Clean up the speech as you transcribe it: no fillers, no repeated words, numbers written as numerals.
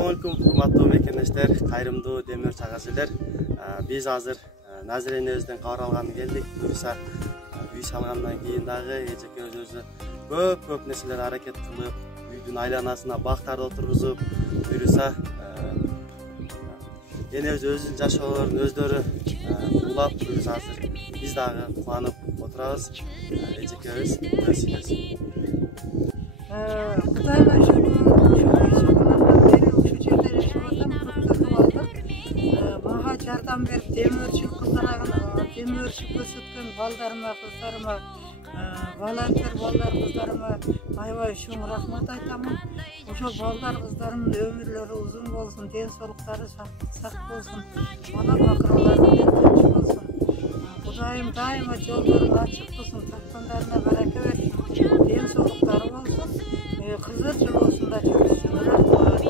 Assalamualaikum урматтуу мекендештер, кайрымдуу демир чагас элер. Биз азыр Назиренебизден кабар алганы келдик. Буюрса үй салгандан кийин дагы эжекебиз өзү көп нерселер аракет кылып, үйдүн айланасына бактарды отургузуп, буюрса энебиз өзүнүн жашоолорун өздөрү улап, буюрса азыр биз дагы кубанып отурабыз. Эжекебиз көрүшүбүз. Кытайга мага жардам берип демөөрчүлүк көрсөткөн балдарыма, кыздарыма, волонтер балдар кыздарыма аябай чоң рахмат айтамын. Ошол балдар кыздарымдын өмүрлөрү узун болсун, ден соолуктары сак болсун, бала бакыралары тынч болсун. Кудайым дайыма жолдорун ачык кылсын, тапкандарына барака берсин, ден соолуктары болсун, кызыр жылуусунда жүрүшсүн. Рахмат.